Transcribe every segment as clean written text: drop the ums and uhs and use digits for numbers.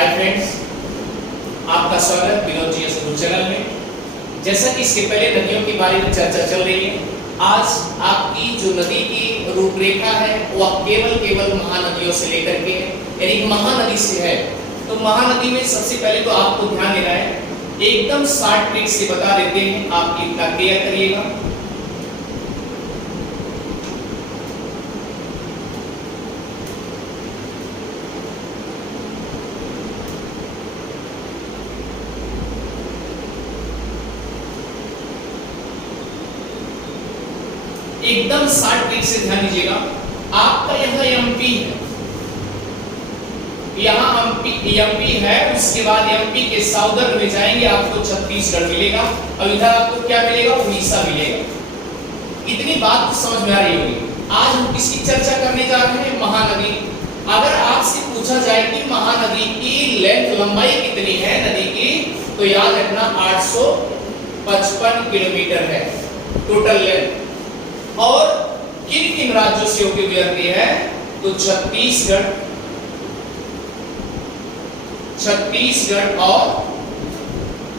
Hi friends, आपका स्वागत Vinod G S channel में। जैसा कि इसके पहले नदियों के बारे में चर्चा चल रही है, आज आपकी जो नदी की रूपरेखा है वह केवल महानदियों से लेकर के यानी महानदी से है। तो महानदी में सबसे पहले तो आपको ध्यान देना है, एकदम शॉर्ट ट्रिक से बता देते हैं, आप इतना क्लियर करिएगा। एकदम शॉर्ट ट्रिक से ध्यान दीजिएगा। आपका यहाँ एमपी है, यहाँ एमपी है, उसके बाद एमपी के साउदर्न में जाएंगे आपको छत्तीसगढ़ मिलेगा और इधर आपको क्या मिलेगा, उड़ीसा मिलेगा। इतनी बात तो समझ में आ रही होगी। आज हम किसकी चर्चा करने जा रहे हैं, महानदी। अगर आपसे पूछा जाए कि महानदी की लंबाई कितनी है नदी की, तो याद रखना 855 किलोमीटर है टोटल लेंथ। और किन किन राज्यों से होकर गुजरती है, तो छत्तीसगढ़ और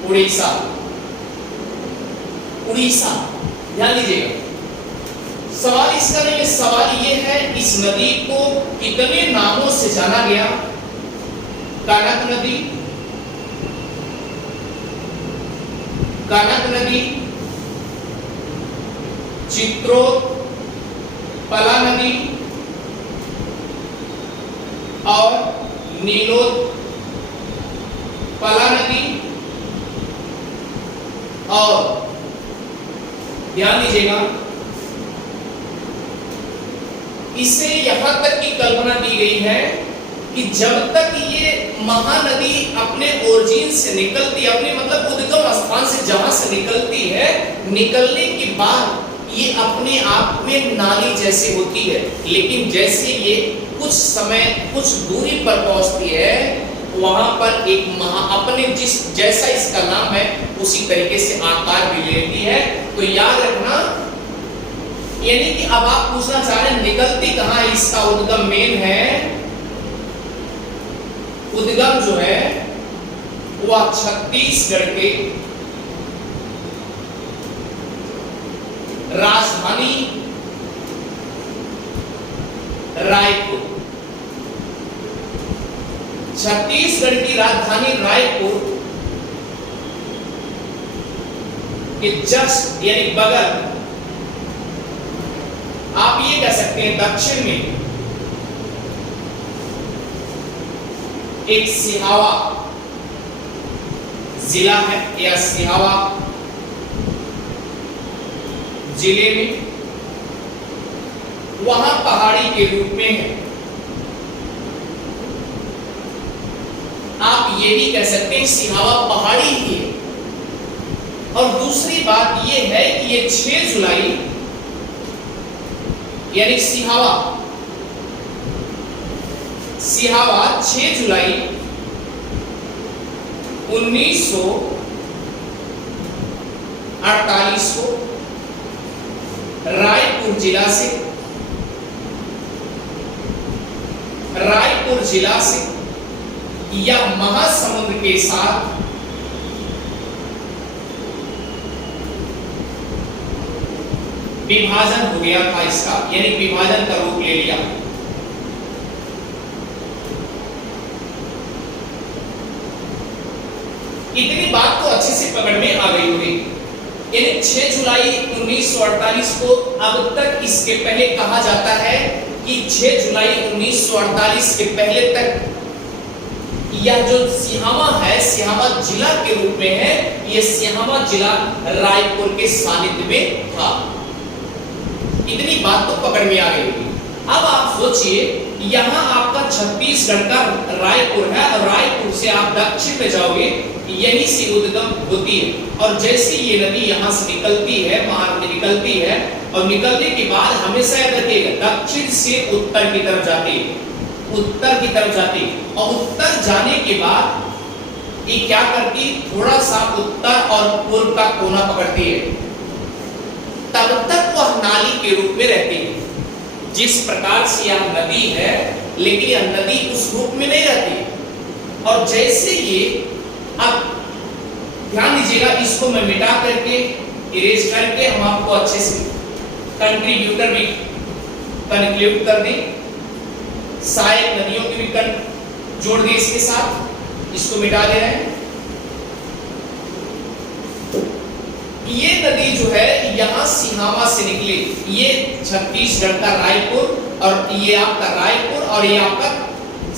उड़ीसा। ध्यान दीजिएगा, सवाल इसका नहीं है, सवाल ये है इस नदी को कितने नामों से जाना गया। कनक नदी, चित्रोत्पला नदी और नीलोत्पला नदी। और ध्यान दीजिएगा, इसे यहां तक की कल्पना दी गई है कि जब तक ये महानदी अपने ओरिजिन से निकलती है, अपने मतलब उद्गम स्थान से जहां से निकलती है, निकलने के बाद ये अपने आप में नाली जैसी होती है, लेकिन जैसे ये कुछ समय कुछ दूरी पर पहुंचती है, वहां पर एक अपने जिस जैसा इसका नाम है उसी तरीके से आकार भी लेती है। तो याद रखना, यानी कि अब आप पूछना चाह रहे हैं निकलती कहां है, इसका उद्गम मेन है, उद्गम जो है वह छत्तीसगढ़ के राजधानी रायपुर, छत्तीसगढ़ की राजधानी रायपुर के जस्ट यानी बगल, आप ये कह सकते हैं दक्षिण में एक सिहावा जिला है, या सिहावा जिले में, वहां पहाड़ी के रूप में है। आप ये भी कह सकते हैं सिहावा पहाड़ी ही है। और दूसरी बात ये है कि ये 6 जुलाई यानी सिहावा 6 जुलाई 1948 को रायपुर जिला से या महासमुंद के साथ विभाजन हो गया था इसका, यानी विभाजन का रूप ले लिया। इतनी बात तो अच्छे से पकड़ में आ गई होगी। यानी 6 जुलाई 1948 को अब तक इसके पहले कहा जाता है कि 6 जुलाई 1948 के पहले तक यह जो सिहावा है, सिहावा जिला के रूप में है, यह सिहावा जिला रायपुर के सानिध्य में था। इतनी बात तो पकड़ में आ गई होगी। अब आप सोचिए, यहाँ आपका छत्तीसगढ़ का रायपुर है और रायपुर से आप दक्षिण में जाओगे, यहीं से उद्गम होती है। और जैसे ये नदी यहाँ से निकलती है, महानदी निकलती है, और निकलने के बाद हमेशा याद रखिएगा दक्षिण से उत्तर की तरफ जाती है, और उत्तर जाने के बाद ये क्या करती, थोड़ा सा उत्तर और पूर्व का कोना पकड़ती है, तब तक वह नाली के रूप में रहती है। जिस प्रकार से यह नदी है, लेकिन यह नदी उस रूप में नहीं रहती, और जैसे ये, अब ध्यान दीजिएगा, इसको मैं मिटा करके इरेज करके हम आपको अच्छे से कंट्रीब्यूटर भी कंक्लूड कर दें, सहायक नदियों की भी जोड़ दें इसके साथ, इसको मिटा दे रहे हैं। ये नदी जो है यहां सिहावा से निकली, ये छत्तीसगढ़ का रायपुर और ये आपका रायपुर और ये आपका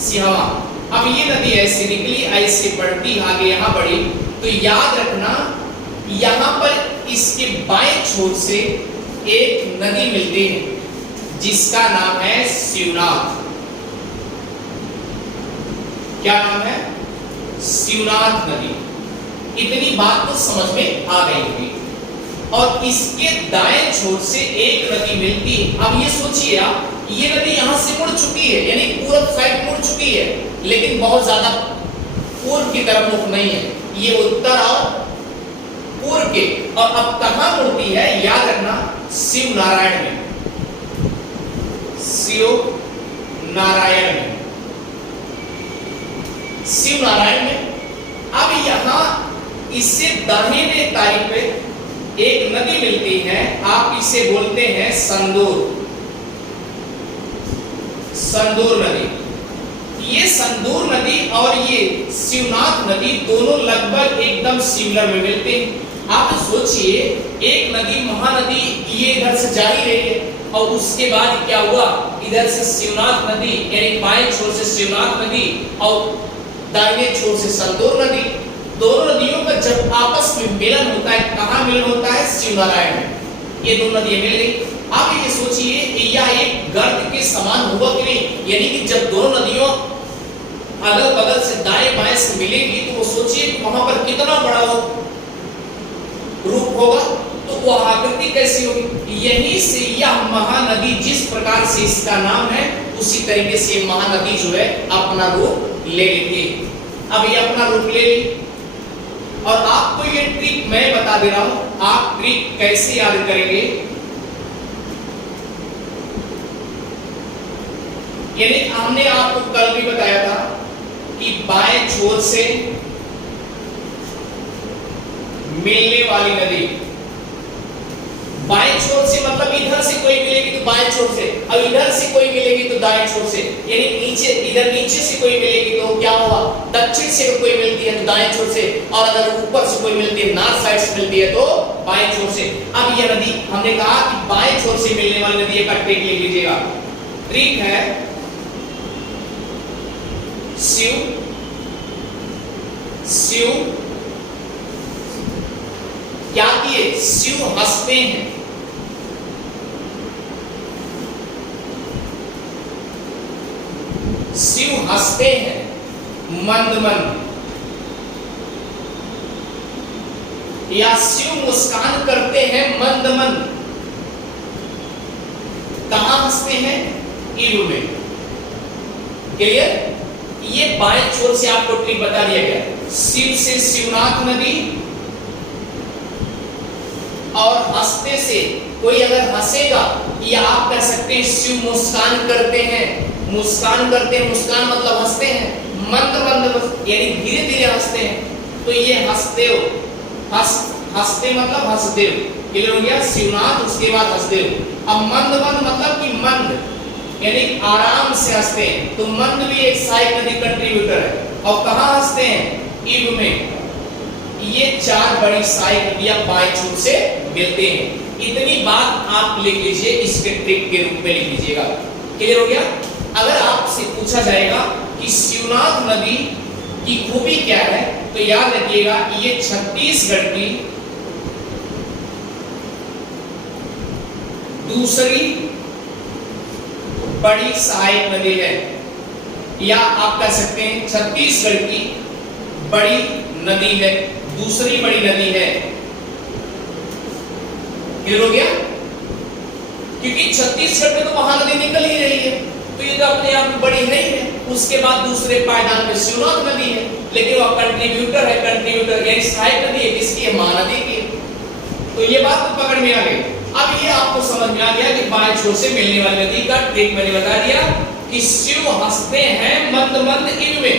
सिहावा। अब ये नदी ऐसे निकली, ऐसे बढ़ती आगे यहां बढ़ी, तो याद रखना यहां पर इसके बाएं छोर से एक नदी मिलती है जिसका नाम है शिवनाथ। क्या नाम है? शिवनाथ नदी। इतनी बात तो समझ में आ गई होगी। और इसके दाएं छोर से एक नदी मिलती है। अब ये सोचिए आप, ये नदी यहां से मुड़ चुकी है, यानी पूरब साइड मुड़ चुकी है, लेकिन बहुत ज्यादा पूर्व की तरफ मुख नहीं है, ये उत्तर और पूर्व के। और अब कहां मुड़ती है? याद रखना, शिव नारायण में, शिव नारायण में, शिव नारायण में। अब यहां इससे दाहिने तारीख पे एक नदी मिलती है, आप इसे बोलते हैं संदूर, संदूर नदी। ये संदूर नदी और ये शिवनाथ नदी दोनों लगभग एकदम सिमिलर में मिलते हैं। आप सोचिए, एक नदी महानदी ये इधर से जा ही रही है और उसके बाद क्या हुआ, इधर से शिवनाथ नदी, यानी बाएं छोर से शिवनाथ नदी और दाहिने छोर से संदूर नदी, दोनों नदियों का जब आपस में मिलन होता है, कहां मिलन होता है? शिवनारायण में। ये दोनों नदियां मिल गई। आप ये सोचिए, यह एक गर्त के समान हुआ कि नहीं, यानी कि जब दोनों नदियों अगल बगल से दाएं बाएं से मिलेगी तो वो सोचिए वहां पर कितना बड़ा वो रूप होगा, तो वह आकृति कैसी होगी। यहीं से यह महानदी जिस प्रकार से इसका नाम है, उसी तरीके से महानदी जो है अपना रूप ले लेती है। अब ये अपना रूप ले ली और आपको ये ट्रिक मैं बता दे रहा हूं, आप ट्रिक कैसे याद करेंगे। यानी हमने आपको कल भी बताया था कि बाएं छोर से मिलने वाली नदी, बाएं छोर से मतलब इधर से कोई मिलेगी तो बाएं छोर से, अब इधर से कोई मिलेगी तो दाएं छोर से, यानी नीचे, इधर नीचे से कोई मिलेगी तो क्या होगा, दक्षिण से कोई मिलती है तो दाएं छोर से, और अगर ऊपर से कोई मिलती है, नॉर्थ साइड से मिलती है तो बाएं छोर से। अब यह नदी, हमने कहा कि बाएं छोर से मिलने वाली नदी का ट्रिक ले लीजिएगा। ट्रिक है शिव, शिव क्या किए? शिव हंसते हैं, शिव हंसते हैं मंद मंद, या शिव मुस्कान करते हैं मंद मंद। कहां हंसते हैं? ईव में। क्लियर? ये बाएं छोर से आपको ट्रिक बता दिया गया। शिव से शिवनाथ नदी और हंसते से कोई अगर हंसेगा, या आप कह सकते हैं शिव मुस्कान करते हैं, मुस्कान करते हैं, मुस्कान मतलब हंसते हैं, मंद मंद यानी धीरे धीरे हंसते हैं। तो ये हंसते हो, हंसते मतलब हंसते हो, क्लियर हो गया? शिवनाथ उसके बाद हंसते हो। अब मंद मंद मतलब कि मंद यानी आराम से हंसते हैं, तो मंद भी एक सहायक नदी कंट्रीब्यूटर है। और कहां हंसते हैं? ईव में। ये चार बड़ी सहायक नदियां बाएं छोर से मिलते हैं। इतनी बात आप लिख लीजिए, इसके ट्रिक के रूप में लिख लीजिएगा। क्लियर हो गया? अगर आपसे पूछा जाएगा कि शिवनाथ नदी की खूबी क्या है, तो याद रखिएगा ये छत्तीसगढ़ की दूसरी बड़ी सहायक नदी है, या आप कह सकते हैं छत्तीसगढ़ की बड़ी नदी है, दूसरी बड़ी नदी है। क्लियर हो गया? क्योंकि छत्तीसगढ़ में तो महानदी निकल ही रही है, तो ये तो अपने आप में बड़ी नहीं है। उसके बाद दूसरे पायदान में शिवनाथ नदी है, लेकिन वह कंट्रीब्यूटर है, कंट्रीब्यूटर यानी सहायक नदी है, किसकी है? महानदी की। तो ये बात तो पकड़ में आ गई। अब ये आपको समझ में आ गया कि बाएं छोर से मिलने वाली नदी का ट्रिक मैंने बता दिया कि शिव हंसते हैं मंद मंद ईव में।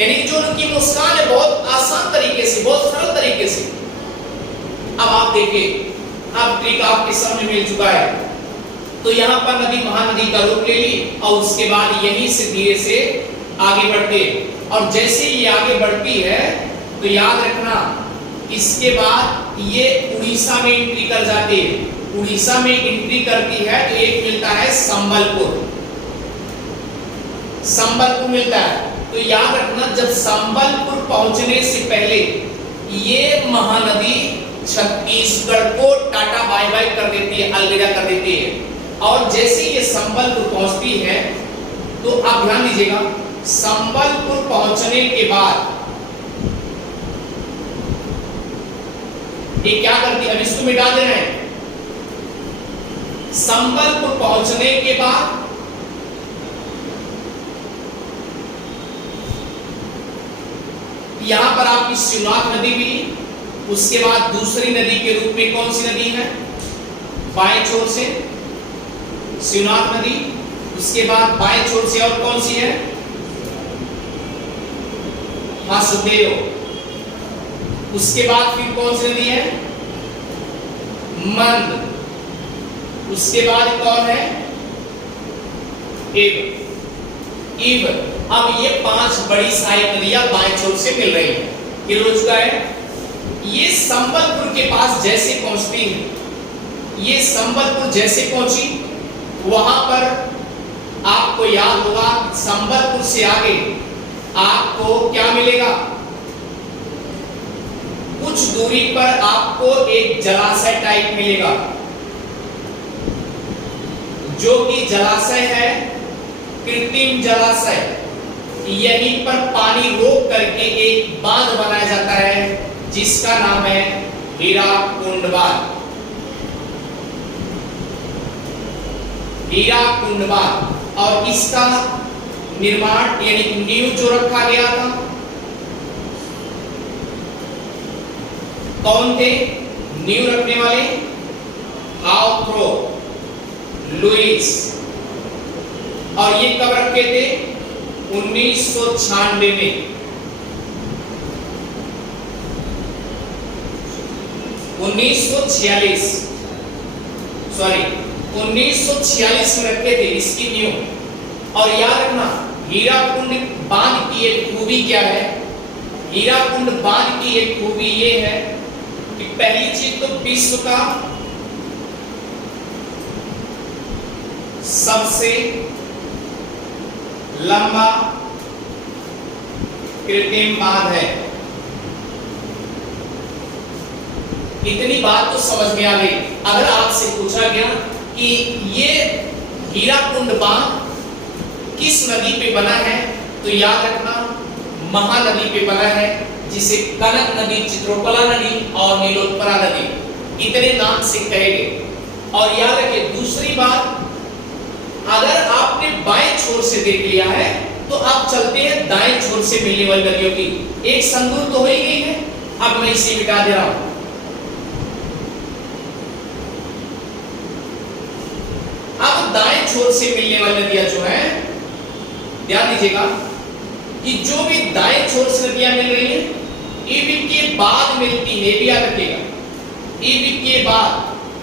यानी जो उनकी मुस्कान है बहुत आसान तरीके से, बहुत सरल तरीके से। अब आप देखिए, अब ट्रिक आपके समझ में मिल चुका है। तो यहां पर नदी महानदी का रूप ले ली और उसके बाद यहीं से धीरे से आगे बढ़ते, और जैसे ये आगे बढ़ती है तो याद रखना इसके बाद ये उड़ीसा में एंट्री कर जाती है। उड़ीसा में एंट्री करती है तो एक मिलता है संबलपुर, संबलपुर मिलता है। तो याद रखना जब संबलपुर पहुंचने से पहले ये महानदी छत्तीसगढ़ को टाटा बाय बाय कर देती है, अलविदा कर देती है। और जैसे ये संबलपुर पहुंचती है तो आप ध्यान दीजिएगा, संबलपुर पहुंचने के बाद ये क्या करती है, अब इसको मिटा दे रहे हैं। संबलपुर पहुंचने के बाद यहां पर आपकी शिवनाथ नदी मिली, उसके बाद दूसरी नदी के रूप में कौन सी नदी है, बाएं छोर से शिवनाथ नदी, उसके बाद बाएं छोर से और कौन सी है, वासुदेव, उसके बाद फिर कौन सी नदी है, मंद, उसके बाद कौन है, इव। अब ये 5 बड़ी सहायक नदियां बाएं छोर से मिल रही हैं। क्लियर हो चुका है। ये संबलपुर के पास जैसे पहुंचती है, ये संबलपुर जैसे पहुंची, वहां पर आपको याद होगा संबलपुर से आगे आपको क्या मिलेगा, कुछ दूरी पर आपको एक जलाशय टाइप मिलेगा, जो कि जलाशय है कृत्रिम जलाशय। यहीं पर पानी रोक करके एक बांध बनाया जाता है जिसका नाम है हीराकुंड बांध। हीराकुंड बांध, और इसका निर्माण यानी नींव जो रखा गया था, कौन थे नींव रखने वाले, हाउथ्रो, लुईस, और ये कब रखे थे, 1996 में। 1946 सॉरी 1946 में रखे थे इसकी नींव। और याद रखना हीराकुंड बांध की एक खूबी क्या है, हीराकुंड बांध की एक खूबी ये है कि पहली चीज तो विश्व का सबसे लंबा कृत्रिम बांध है। इतनी बात तो समझ में आ गई। अगर आपसे पूछा गया कि ये हीराकुंड बांध किस नदी पे बना है, तो याद रखना महानदी पे बना है, जिसे कनक नदी, चित्रोकला नदी और नीलोत्पला नदी इतने नाम से कहे गए। और याद रखिए दूसरी बात, अगर आपने बाएं छोर से देख लिया है तो आप चलते हैं दाएं छोर से मिलने वाली नदियों की, एक संगुर तो हो ही गई है। अब मैं इसे मिटा दे रहा हूं। अब दाएं छोर से मिलने वाली नदियां जो है, ध्यान दीजिएगा कि जो भी दाएं छोर से नदियां मिल रही हैं, ईब के बाद मिलती है, भी याद रखिएगा ईब के बाद।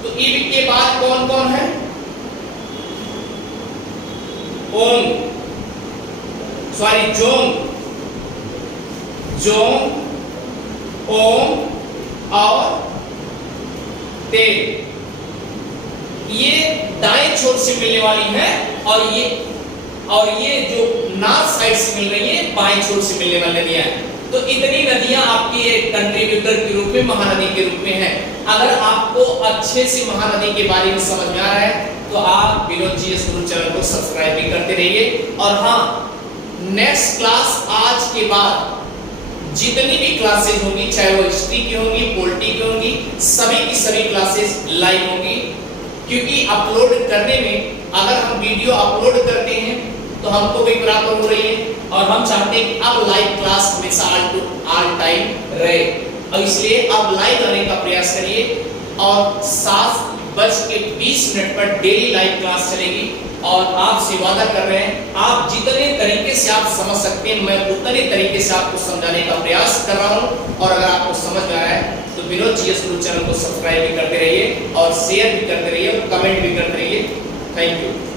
तो ईब के बाद कौन कौन है, ओम सॉरी जोंग, जोंग, ओम और ते, ये दाएं छोर से मिलने वाली है। और ये जो नॉर्थ साइड से मिल रही है बाएं छोर से मिलने वाली नदियां हैं। तो इतनी नदियां आपकी एक कंट्रीब्यूटर के रूप में, महानदी के रूप में है। अगर आपको अच्छे से महानदी के बारे में समझ में आ रहा है तो आप विनोद जीएस गुरु चैनल को सब्सक्राइब भी करते रहिए। और हाँ, नेक्स्ट क्लास आज के बाद जितनी भी क्लासेस होंगी, चाहे वो हिस्ट्री की होंगी, पॉलिटी की होंगी, सभी की सभी क्लासेस लाइव होंगी। क्योंकि अपलोड करने में अगर हम वीडियो अपलोड करते हैं तो हमको भी प्रॉब्लम हो रही है, और हम चाहते हैं कि अब लाइव क्लास हमेशा ऑल टाइम रहे। और इसलिए अब लाइव आने का प्रयास करिए। और 7:20 पर डेली लाइव क्लास चलेगी। और आपसे वादा कर रहे हैं आप जितने तरीके से आप समझ सकते हैं मैं उतने तरीके से आपको समझाने का प्रयास कर रहा हूं। और अगर आपको समझ में आया है तो विनोद जीएस गुरु चैनल को सब्सक्राइब भी करते रहिए और शेयर भी करते रहिए और कमेंट भी करते रहिए। Thank you.